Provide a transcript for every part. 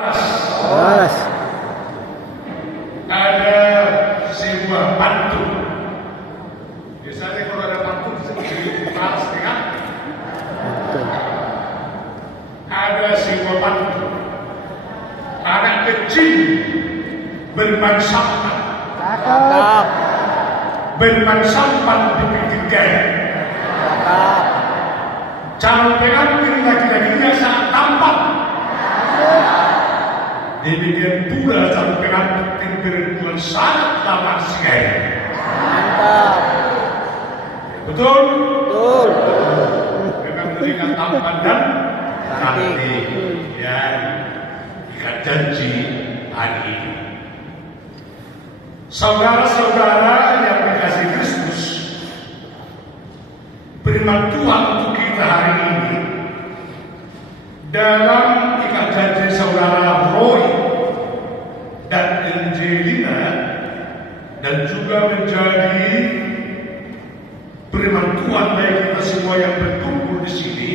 Mas. Ada sebuah pantun. Biasanya kalau ada pantun sedikit keras, kan? Ada sebuah pantun. Anak kecil bermain sampan. Cakep. Bermain sampan di pinggir gaya. Cakep. Calon pengantin laki-lakinya sangat tampan. Demikian pula calon pengantin perempuan sangat tampan sekali. Mantap. Betul? Betul. Memang mereka tampan dan Cantik. cantik. Ya, ikat janji hari ini. Saudara-saudara yang dikasihi Kristus, firman Tuhan untuk kita hari ini dalam ikat janji saudara Roy dan Angelina, dan juga menjadi firman Tuhan bagi kita semua yang berkumpul di sini.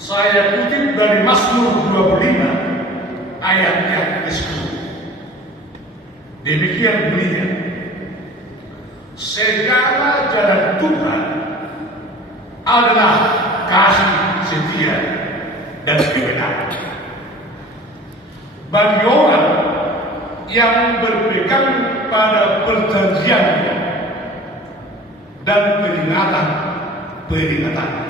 Saya kutip dari Mazmur 25 ayat yang ke-10. Demikian bunyinya: segala jalan Tuhan adalah kasih setia dan kebenaran bagi orang yang berpegang pada perjanjiannya dan peringatan.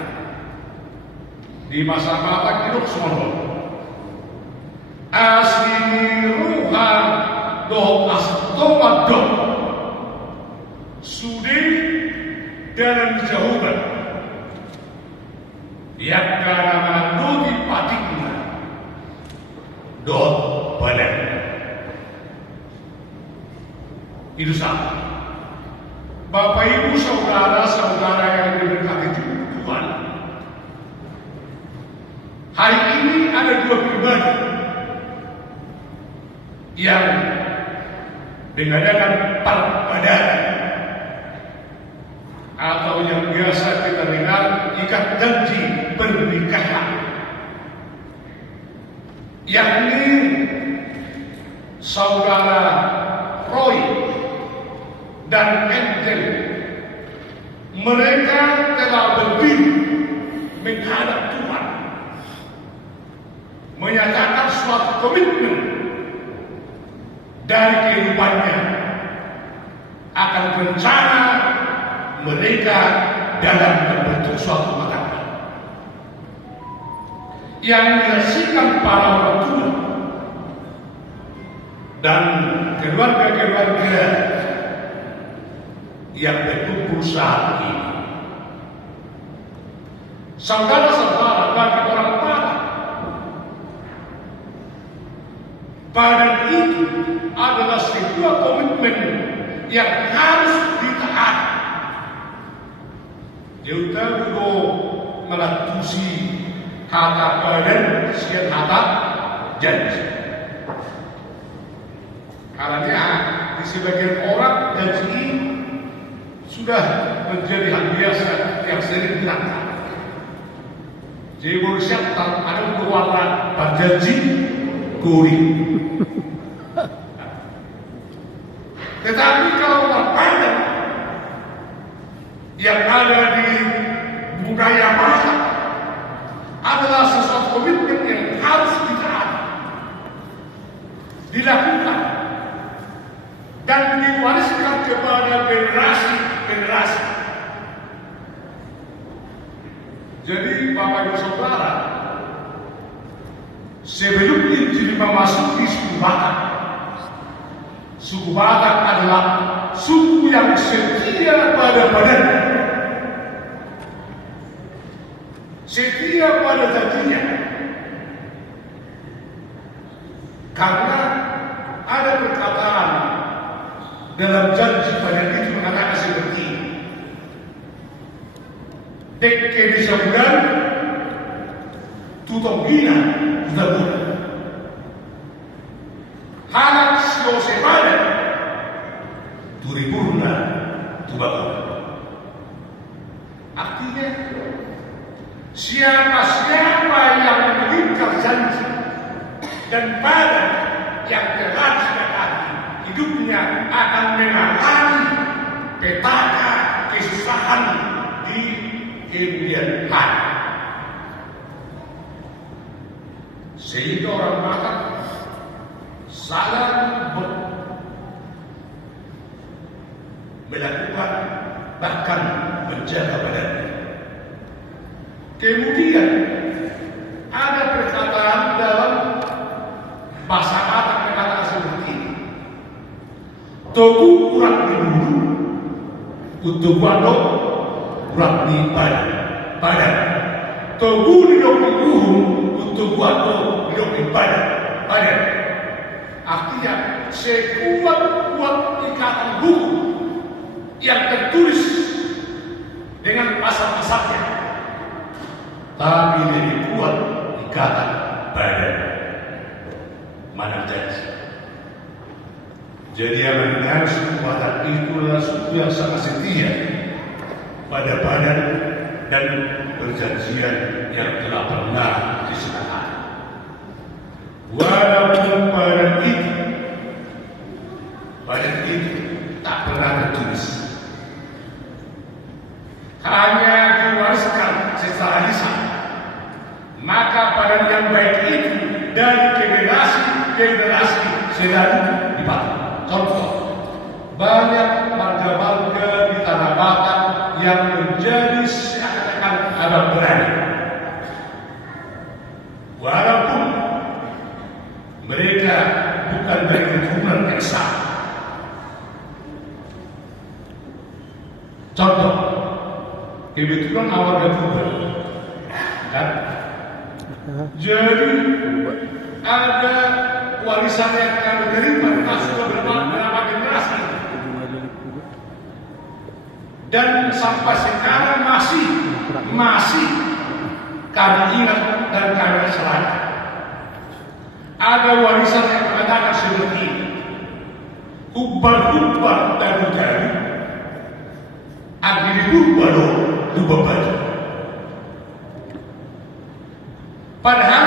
Di masa Batak hidup semua asli ruha doh astomadom sudi dalam jahuban yang karena nudi patiknya doh badan itu sama. Bapak Ibu saudara-saudara yang diberkati Tuhan, hari ini ada dua pribadi yang mengadakan perpaduan atau yang biasa kita dengar ikat janji pernikahan, yakni saudara Roy dan Angel. Mereka telah berdiri menghadap Tuhan, menyatakan suatu komitmen dari kehidupannya akan rencana mereka dalam membentuk suatu rumah tangga yang dihasilkan para orang tua dan keluarga-keluarga yang berkumpul saat ini. Saudara-saudara, bagi orang Batak itu adalah sebuah komitmen yang harus ditaati. Yaitu melatusi kata badan sekian kata janji. Karena di sebagian orang janji sudah menjadi hal biasa yang sering dilakukan. Jadi berusia ada berwarna berjanji kuning. Tetapi kalau berpadan yang ada di budaya Batak adalah sesuatu komitmen yang harus ditaati, dilakukan, dan diwariskan kepada generasi. Jadi Bapak Ibu Saudara, sebelum Injil memasuki suku Batak adalah suku yang setia pada badannya, setia pada janjinya. Karena ada perkataan dalam janji badan itu mengatakan seperti ini: dekke bisa bulan tutongina sudah bulan hanak siose badan turipurna tubakuna. Artinya siapa yang mengikat janji dan badan yang telah disepakati hidupnya akan mengalami petaka kesusahan di kemudian hari. Sehingga orang makan sangat melakukan bahkan menjaga badannya. Kemudian ada perkataan dalam bahasa Batak perkataan seperti ini. Togu urat di bulu, untuk wadok urat di badan. Togu di doki uhum, untuk wadok di doki badan. Artinya sekuat-kuat ikatan hukum yang tertulis dengan pasal-pasalnya, tapi lebih kuat ikatan badan. Mana janji? Jadi yang mendengar kekuatan itu adalah suatu yang sangat setia pada badan dan perjanjian yang telah pernah disepakati. Walaupun badan itu tak pernah tertulis, hanya diwariskan secara lisan, maka badan yang baik itu dari generasi ke generasi selalu dipakai. Contoh, banyak warga-warga di Tanah Batak yang menjadi seakan-akan agak berani, walaupun mereka bukan dari keturunan yang sah. Contoh, kebetulan awal Tuban, kan? Jadi ada warisan yang kami terima sudah berapa generasi, dan sampai sekarang masih kami ingat dan kami selamat. Ada warisan yang mengatakan seperti ini: kubal-kubal dan kayu, akhirnya kubalo lupa baju. Padahal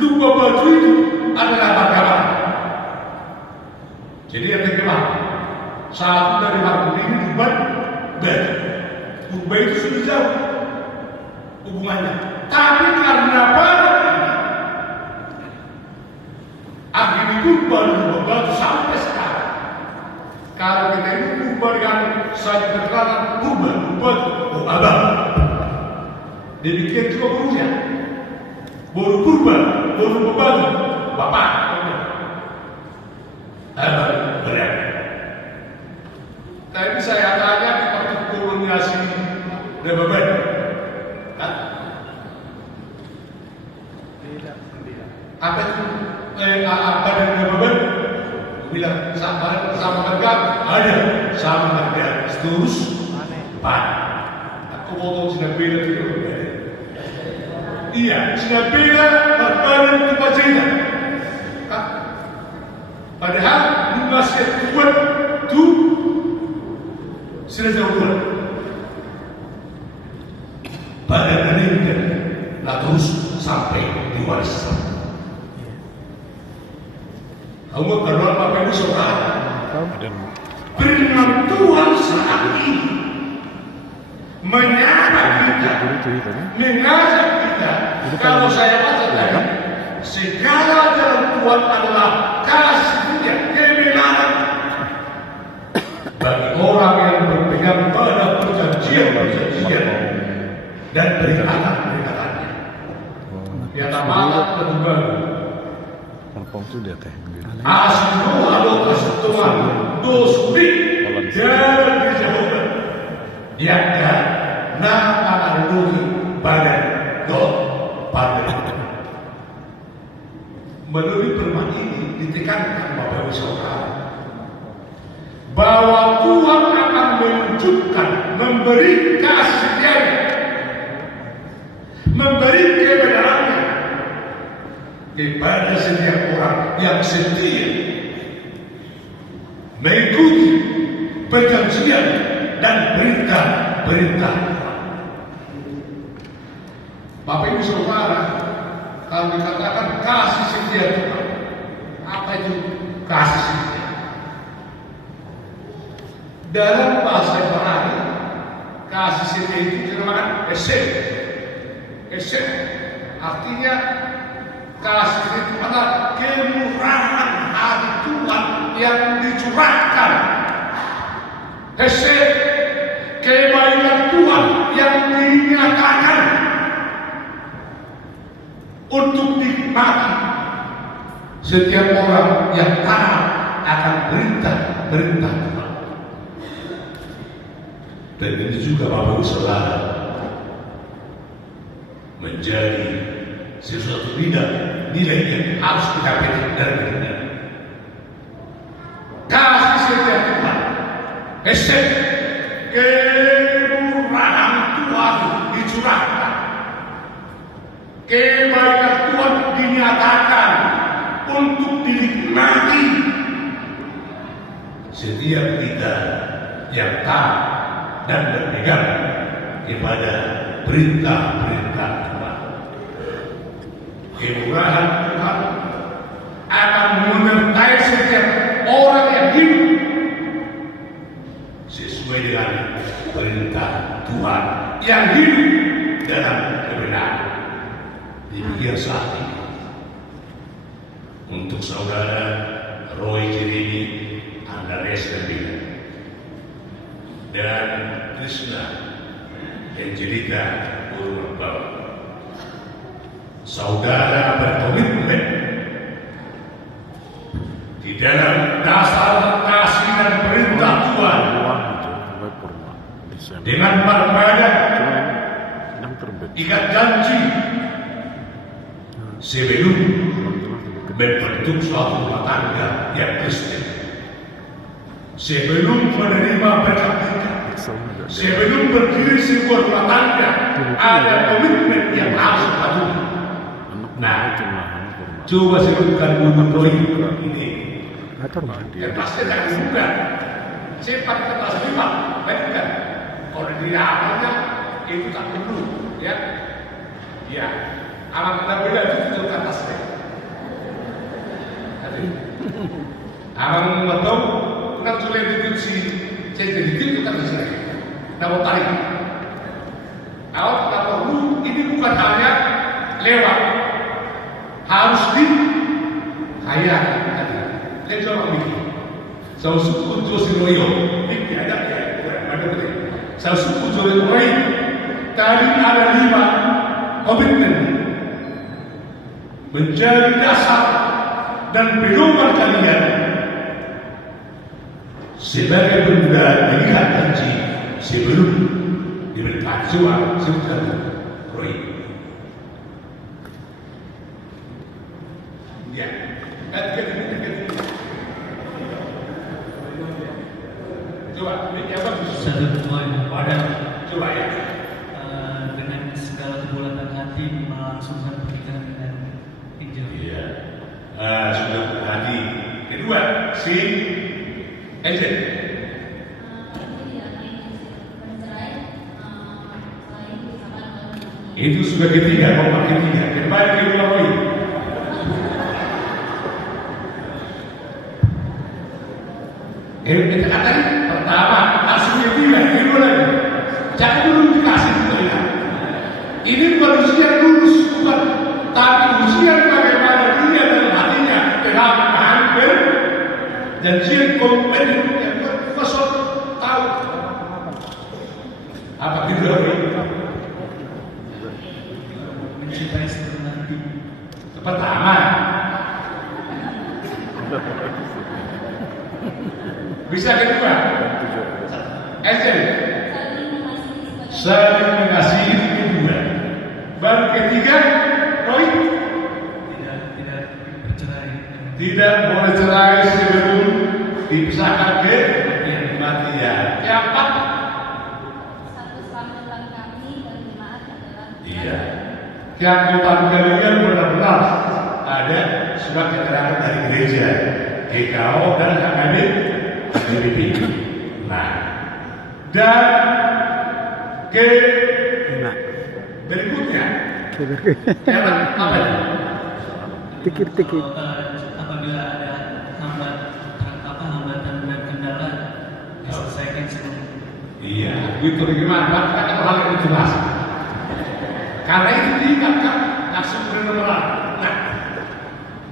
lupa baju itu adalah bagaimana? Jadi yang kedua, satu dari waktu ini buat baju. Ubah itu sudah jauh hubungannya. Tapi karena badan ini, akhirnya lupa baju sampai sekarang. Kalau kita ini lupa dengan saya terkenal lupa abang. Demikian juga berusia. Baru kurban, baru berbagi, bapak. Benar. Tapi saya tanya di waktu koloniasi Rebaban, apa itu? Apa dari Rebaban? Bilang sama harga, ada sama harga, seterus, pan. Aku mau tahu sudah beda tidak? Iya, sudah beda berbadan kebajikan. Padahal masih kuat tu sudah jauh. Pada meninggal, lah terus sampai diwariskan. Kamu kenal apa itu saudara? Firman Tuhan saat ini menyapa kita, mengajak kita. Kalau saya baca tadi, segala jalan Tuhan adalah kasih-Nya, kebenaran bagi orang yang berpegang pada perjanjian dan perikatan-perikatannya. Yang malam kedua, asal alo kesetuan dosbi dari Jehovah. Dia nama aluri badan dot pada. Melalui firman ini ditekankan Bapak Ibu Saudara bahwa Tuhan akan menunjukkan, memberi kasih-Nya, memberi kebenarannya kepada setiap orang yang setia mengikuti perjanjian dan perintah. Bapak Ibu Saudara, kami dikatakan kasih setia Tuhan. Apa itu kasih setia? Dalam bahasa Ibrani, kasih setia itu dinamakan esek. Esek artinya kasih setia itu adalah kemurahan hati Tuhan yang dicurahkan. Esek kebaikan Tuhan yang dinyatakan untuk dinikmati setiap orang yang taat akan perintah Tuhan. Dan itu juga Bapak Ibu Saudara menjadi sesuatu nilai yang harus kita petik dari kita. Kasih setiap Tuhan, esek kemurahan Tuhan dicurahkan, kebaikan Tuhan dinyatakan untuk dinikmati setiap kita yang taat dan berpegang kepada perintah-perintah Tuhan. Kemurahan Tuhan akan menyertai setiap orang yang hidup sesuai dengan perintah Tuhan, yang hidup dalam kebenaran. Demikian saat ini untuk saudara Roy Jirini, Andreas Lebih, dan Krishna Angelita Urmabau. Saudara berkomitmen di dalam dasar kasih dan perintah Tuhan dengan berbadan ikat janji sebelum membentuk suatu rumah tangga yang Kristen, sebelum menerima berkat, sebelum berdiri sebuah rumah tangga, ada komitmen yang harus dipatuhi. Nah, coba sebutkan Roy ini. Yang pasti tak dibuka. Cepat kata sifat, bukan? Kalau dia amalnya itu tak perlu, ya. Ya, amal kita beda itu kata saya. Amal betul, nak sulit itu saya jadi itu kata saya. Nak tarik. Awak tak perlu. Ini bukan hanya lewat, harus dikhayakan. Lihat coba begini. Saya suku Josiroyo, ini ada betul. Saya suku Josiroyo. Tadi ada 5 komitmen menjadi dasar dan pedoman kalian sebagai benda melihat janji sebelum diberikan suara sebutkan Roy. Ya, coba, ini apa? Satu ketua yang Ada, coba ya. Dengan segala kebulatan hati melangsungkan pernikahan dengan Angel. Iya. Sudah berhati. Kedua, si Angel. Itu sudah ketiga, nomor ketiga. Kembali kedua Roy. Kita katakan pertama aslinya tidak, kedua lagi. Jangan dulu dikasih kita. Ini manusia lulus bukan, tapi usia bagaimana dia dalam hatinya telah hampir dan dia kompeten yang berkosong tahu apa itu Roy? Mencintai setengah hati. Pertama, bisa kedua, Angel saling mengasihi kedua, baru ketiga, Roy tidak boleh cerai sebelum dipisahkan ke kematian. Keempat, iya. Keanggotaan kalian benar-benar ada surat keterangan dari gereja, GKO dan HKD GBP. Nah, dan berikutnya, apa itu? Tikit-tikit. Apabila ada hambatan dan kendala diselesaikan sebelum. Iya, itu bagaimana? Kan hal yang jelas. Karena itu diingatkan langsung benar. Nah,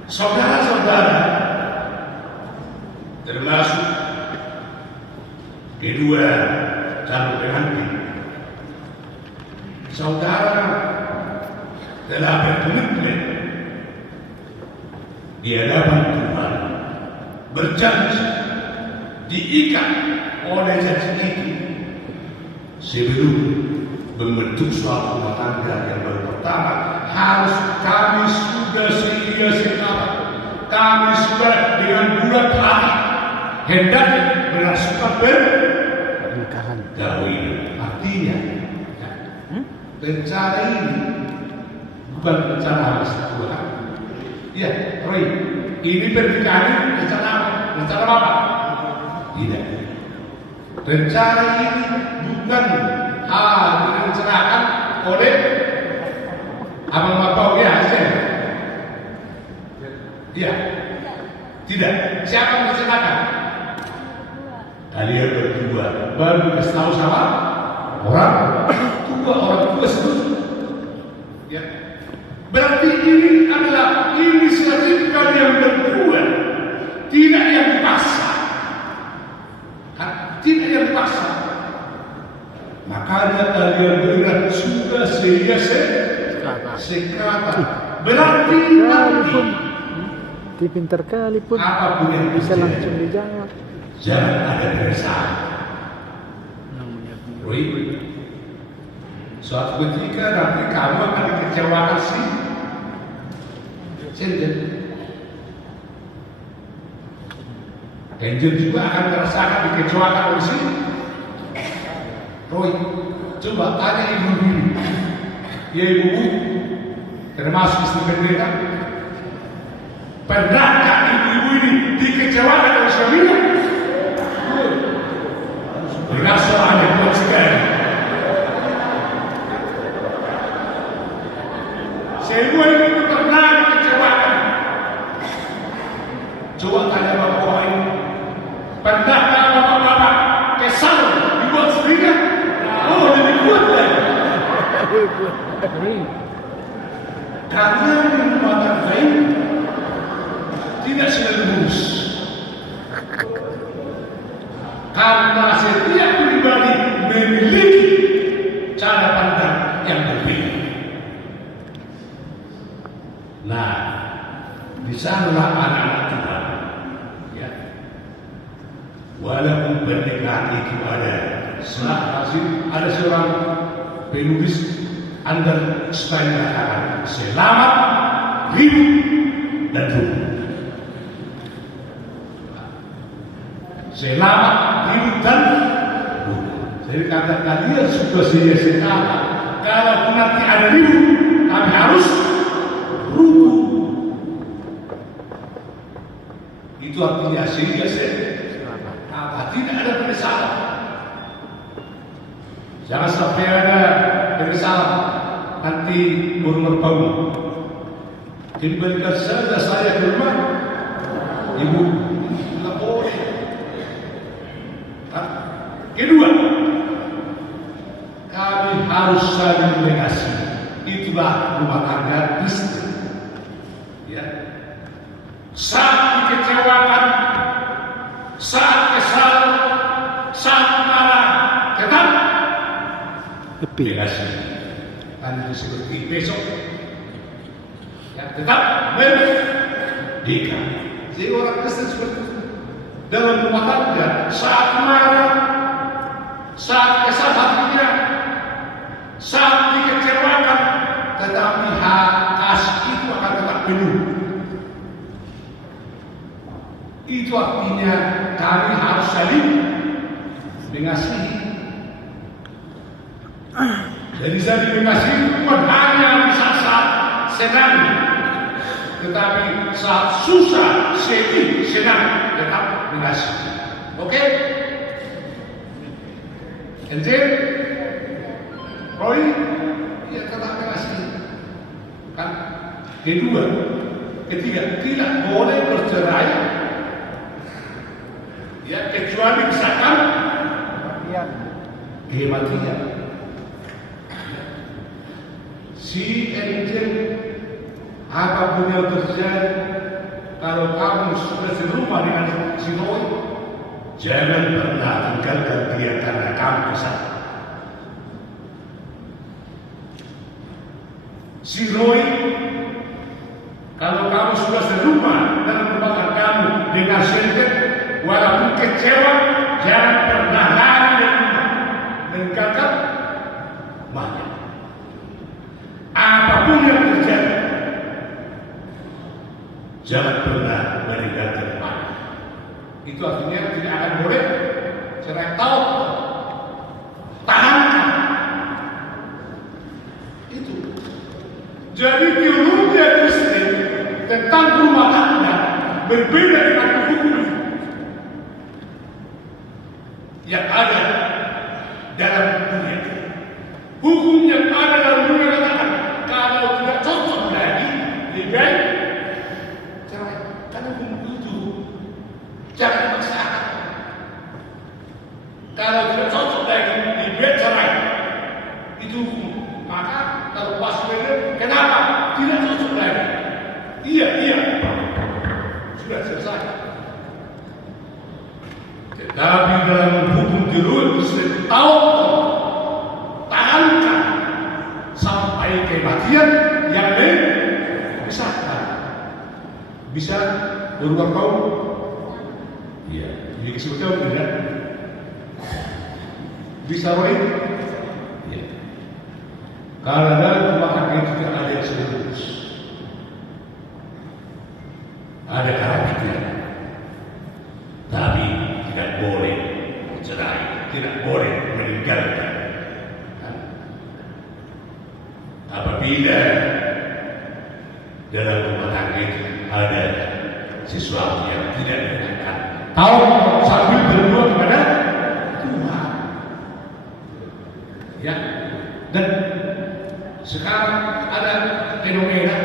saudara-saudara, termasuk kedua calon pengantin, saudara telah berkomitmen di hadapan Tuhan, berjanji, diikat oleh janji itu sebelum membentuk suatu rumah tangga yang baru pertama harus kami sudah sedia-sedia, kami sudah dengan bulat hati hendak melaksanakan Pernikahan. dahulu. Artinya rencana ini bukan rencana harus Tuhan. Iya, Roy, ini pernikahan rencana apa? Rencana apa? Tidak. Rencana ini bukan direncanakan oleh abang bapak biasa. Iya. Tidak. Siapa yang rencanakan? Kalian berdua baru kasih tahu sama orang tua setuju. Ya. Berarti ini adalah inisiatif kalian berdua, tidak yang dipaksa. Tidak yang dipaksa. Makanya kalian berat sudah sekata. Berarti nanti Pintar kali pun apapun yang bisa terjadi, langsung dijawab. jangan ada keresahan. Roy, suatu ketika nanti kamu akan dikecewakan si Angel juga akan merasakan dikecewakan oleh si Roy. Coba tanya ibu-ibu, ya ibu, termasuk istri pendeta, pernahkah ibu-ibu ini dikecewakan oleh suaminya? Berasa ada buat sekali. Semua ibu pernah dikecewakan. Coba tanya bapak ini, pernahkah bapak-bapak kesal dibuat istrinya? Oh, lebih kuat lagi. Karena di rumah tangga ini tidak selalu lurus. Karena setiap pribadi memiliki cara pandang yang berbeda. Nah, di sanalah anak-anak Tuhan. Ya. Walaupun pernikahan itu ada seorang penulis Understein mengatakan selamat hidup dan rukun. Selamat hidup dan rukun. Jadi kata kalian sudah sedia-sedia. Kalau nanti ada ribut, kami harus rukun. Itu artinya sedia-sedia. Tidak ada penyesalan. Jangan sampai ada penyesalan nanti umur bau. Kembalikan saja saya ke rumah. Ibu, tidak boleh. Kedua, kami harus saling mengasihi. Itulah rumah tangga Kristen. Ya. Saat dikecewakan, saat kesal, saat marah, tetap mengasihi. Nanti seperti besok, ya, tetap menikah. Jadi orang Kristen seperti itu. Dalam rumah tangga, saat marah, saat kesal hatinya, saat dikecewakan, tetapi hak kasih itu akan tetap penuh. Itu artinya kami harus saling mengasihi. Jadi saling mengasihi itu bukan hanya di saat senang, tetapi saat susah, sedih, senang, tetap mengasihi. Oke? Ente, Roy, ya tetap mengasihi. Kan? Kedua, Ketiga, tidak boleh bercerai ya kecuali misalkan kematian. Si ente apapun yang terjadi, kalau kamu sudah serumah dengan si Roy, jangan pernah tinggalkan dia karena kamu kesal. Si Roy, kalau kamu sudah serumah dalam rumah kamu dengan Shelter, walaupun kecewa, jangan pernah lari dari rumah meninggalkan Maya. Apapun yang terjadi, jangan pernah meninggalkan Maya. Itu artinya tidak akan boleh cerai tahu. Tahankan. Itu. Jadi teologi Kristen tentang rumah tangga berbeda dengan hukum yang ada dalam dunia. Hukum yang ada dalam dunia katakan kalau tidak cocok lagi, lebih baik cerai. Karena hukum itu jangan dipaksakan. Kalau tidak cocok lagi, lebih baik cerai. Itu hukum. Maka kalau pas benar, kenapa tidak cocok lagi? Iya, sudah selesai. Tetapi dalam hukum teologi Kristen tahu, tahankan sampai kematian yang memisahkan. Bisa berubah kaum? Iya, jadi sebetulnya tidak. Bisa boleh? Iya. Karena rumah tangga itu tidak ada yang serius. Ada karakter, tapi tidak boleh cerai, tidak boleh meninggalkan. Apabila dalam rumah tangga itu ada sesuatu yang tidak menyenangkan, tahu sambil berdoa kepada Tuhan. Ya, dan sekarang ada fenomena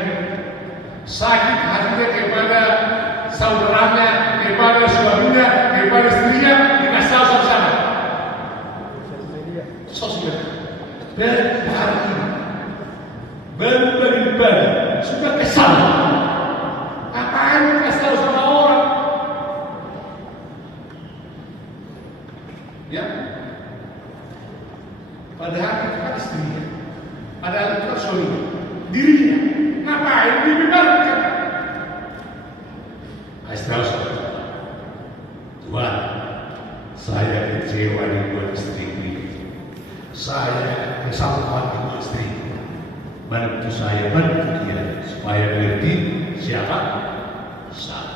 sakit hatinya kepada saudaranya, kepada suaminya, kepada istrinya, dikasih tahu sama-sama. Sosial. Dan hari ini baru sudah kesal. Apaan kasih tahu sama orang? Ya. Padahal itu kan istrinya, padahal itu kan suaminya, dirinya. Ngapain dibenarkan? Kasih tahu saudara, Tuhan, saya kecewa dengan istriku. Saya kesalahan dengan istriku. Bantu saya, bantu dia supaya mengerti siapa saya.